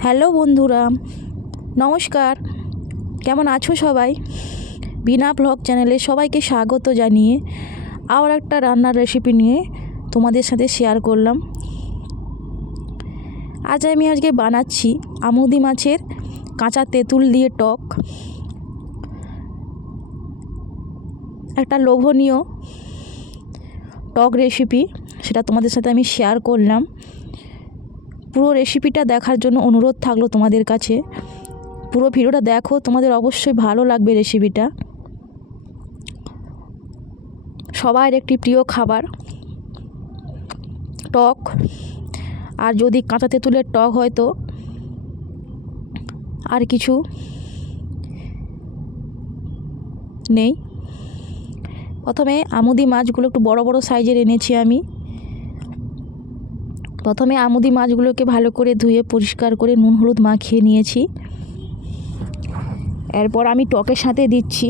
Hello বন্ধুরা, নমস্কার। কেমন আছো সবাই? বিনা ব্লগ চ্যানেলে সবাইকে স্বাগত জানিয়ে আবার একটা রান্নার রেসিপি নিয়ে তোমাদের সাথে শেয়ার করলাম। আজ আমি আজকে বানাচ্ছি আমুদি মাছের কাঁচা তেঁতুল দিয়ে টক। একটা লোভনীয় টক রেসিপি সেটা তোমাদের সাথে আমি শেয়ার করলাম। পুরো রেসিপিটা দেখার জন্য অনুরোধ থাকল তোমাদের কাছে। পুরো ভিডিওটা দেখো, তোমাদের অবশ্যই ভালো লাগবে রেসিপিটা সবার একটি প্রিয় খাবার, টক। আর যদি কাঁচা তেঁতুলের টক হয় তো, আর কিছু নেই। প্রথমে আমুদি মাছগুলো একটু বড় বড় সাইজের এনেছি আমি। প্রথমে আমুদি মাছগুলোকে ভালো করে ধুয়ে পরিষ্কার করে নুন হলুদ মাখিয়ে নিয়েছি। এরপর আমি টকের সাথে দিচ্ছি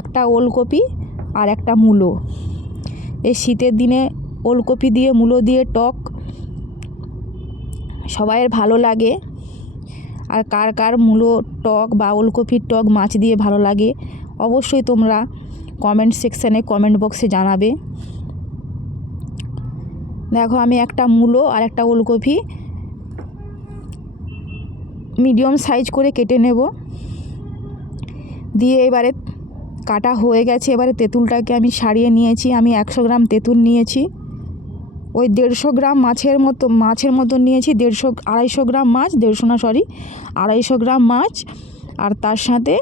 একটা ওলকপি আর একটা মূলো। এই শীতের দিনে ওলকপি দিয়ে, মূলো দিয়ে টক সবাইয়ের ভালো লাগে। আর কার কার মূলো টক বা ওলকপির টক মাছ দিয়ে ভালো লাগে, অবশ্যই তোমরা কমেন্ট সেকশানে কমেন্ট বক্সে জানাবে। দেখো আমি একটা মূলো আর একটা ওলকপি মিডিয়াম সাইজ করে কেটে নেব। দিয়ে এবারে কাটা হয়ে গেছে। এবারে তেঁতুলটাকে আমি সারিয়ে নিয়েছি। আমি একশো গ্রাম তেঁতুল নিয়েছি। ওই দেড়শো গ্রাম মাছের মতো মাছের মতো নিয়েছি। দেড়শো, আড়াইশো গ্রাম মাছ, দেড়শো না সরি আড়াইশো গ্রাম মাছ। আর তার সাথে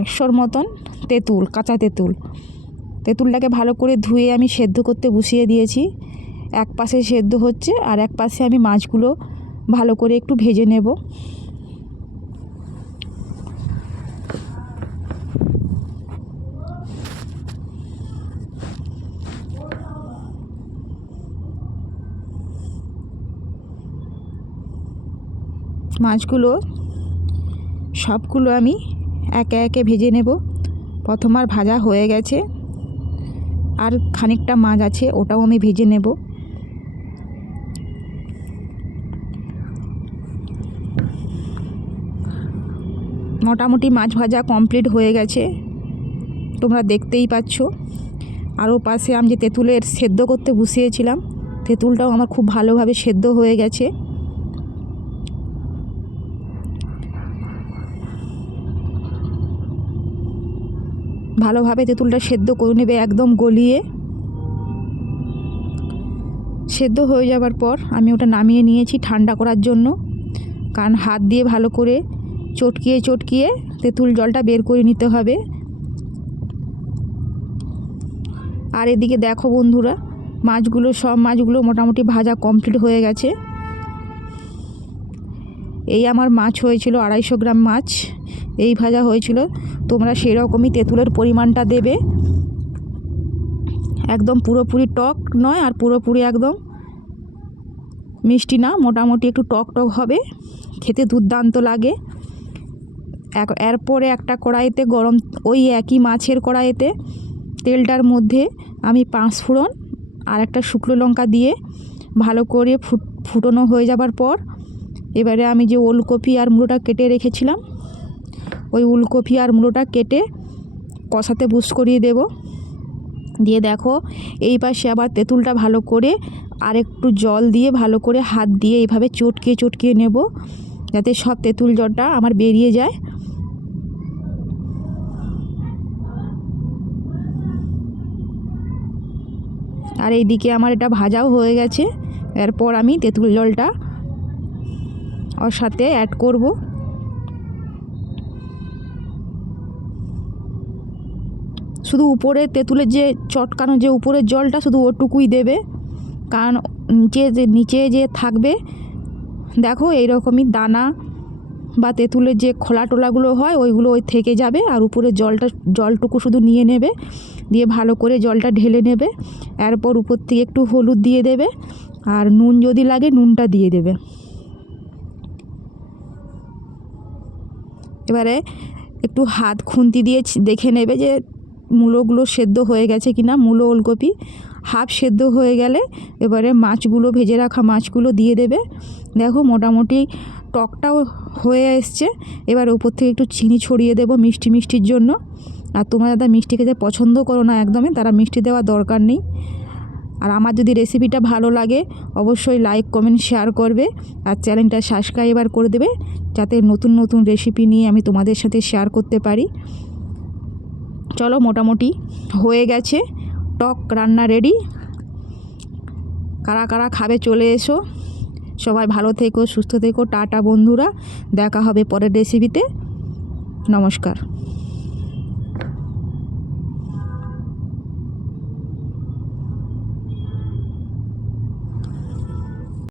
একশোর মতন তেঁতুল, কাঁচা তেঁতুল। তেঁতুলটাকে ভালো করে ধুয়ে আমি সেদ্ধ করতে বসিয়ে দিয়েছি। এক পাশে সেদ্ধ হচ্ছে আর এক পাশে আমি মাছগুলো ভালো করে একটু ভেজে নেব। মাছগুলো সবগুলো আমি একে একে ভেজে নেব। প্রথমবার ভাজা হয়ে গেছে। আর খানিকটা মাছ আছে, ওটাও আমি ভেজে নেব। মোটামুটি মাছ ভাজা কমপ্লিট হয়ে গেছে। তোমরা দেখতেই পাচ্ছ। আরও পাশে আমি যে তেঁতুলের সেদ্ধ করতে বসিয়েছিলাম, তেঁতুলটাও আমার খুব ভালোভাবে সেদ্ধ হয়ে গেছে। ভালোভাবে তেঁতুলটা সেদ্ধ করে নেবে একদম গলিয়ে। সেদ্ধ হয়ে যাবার পর আমি ওটা নামিয়ে নিয়েছি ঠান্ডা করার জন্য। কারণ হাত দিয়ে ভালো করে চটকিয়ে চটকিয়ে তেঁতুল জলটা বের করে নিতে হবে। আর এদিকে দেখো বন্ধুরা, মাছগুলো সব মাছগুলো মোটামুটি ভাজা কমপ্লিট হয়ে গেছে। এই আমার মাছ হয়েছিল আড়াইশো গ্রাম মাছ। এই ভাজা হয়েছিল। তোমরা সেরকমই তেঁতুলের পরিমাণটা দেবে। একদম পুরোপুরি টক নয় আর পুরোপুরি একদম মিষ্টি না, মোটামুটি একটু টক টক হবে। খেতে দুর্দান্ত লাগে। এরপরে একটা কড়াইতে গরম, ওই একই মাছের কড়াইতে তেলটার মধ্যে আমি পাঁচ ফোড়ন আর একটা শুকনো লঙ্কা দিয়ে ভালো করে ফুট, ফুটনো হয়ে যাবার পর, এবারে আমি যে ওলকপি আর মুড়োটা কেটে রেখেছিলাম ওই উলকপি আর মূলোটা কেটে কষাতে বুস করিয়ে দেব। দিয়ে দেখো, এই পাশে আবার তেঁতুলটা ভালো করে আর একটু জল দিয়ে ভালো করে হাত দিয়ে এইভাবে চটকিয়ে চটকিয়ে নেব, যাতে সব তেঁতুল জলটা আমার বেরিয়ে যায়। আর এইদিকে আমার এটা ভাজাও হয়ে গেছে, এরপর আমি তেঁতুল জলটা ওর সাথে অ্যাড করব। শুধু উপরে তেঁতুলের যে চটকানো যে উপরের জলটা শুধু ওটুকুই দেবে। কারণ নিচে যে নিচে যে থাকবে, দেখো এইরকমই দানা বা তেঁতুলের যে খোলা টোলাগুলো হয়, ওইগুলো ওই থেকে যাবে আর উপরে জলটা, জলটুকু শুধু নিয়ে নেবে। দিয়ে ভালো করে জলটা ঢেলে নেবে। এরপর উপর থেকে একটু হলুদ দিয়ে দেবে আর নুন যদি লাগে নুনটা দিয়ে দেবে। এবারে একটু হাত খুন্তি দিয়ে দেখে নেবে যে মূলোগুলো সেদ্ধ হয়ে গেছে কি না মূলো ওলকপি, হাফ সেদ্ধ হয়ে গেলে এবারে মাছগুলো, ভেজে রাখা মাছগুলো দিয়ে দেবে। দেখো মোটামুটি টকটাও হয়ে এসছে। এবার ওপর থেকে একটু চিনি ছড়িয়ে দেবো মিষ্টি মিষ্টির জন্য। আর তোমরা দাদা মিষ্টি খেতে পছন্দ করো না একদমই তারা মিষ্টি দেওয়ার দরকার নেই। আর আমার যদি রেসিপিটা ভালো লাগে, অবশ্যই লাইক, কমেন্ট, শেয়ার করবে। আর চ্যানেলটা সাবস্ক্রাইবার করে দেবে, যাতে নতুন নতুন রেসিপি নিয়ে আমি তোমাদের সাথে শেয়ার করতে পারি। চলো মোটামুটি হয়ে গেছে। টক রান্না রেডি কারা কারা খাবে চলে এসো। সবাই ভালো থেকো, সুস্থ থেকো। টাটা বন্ধুরা। দেখা হবে পরের রেসিপিতে নমস্কার।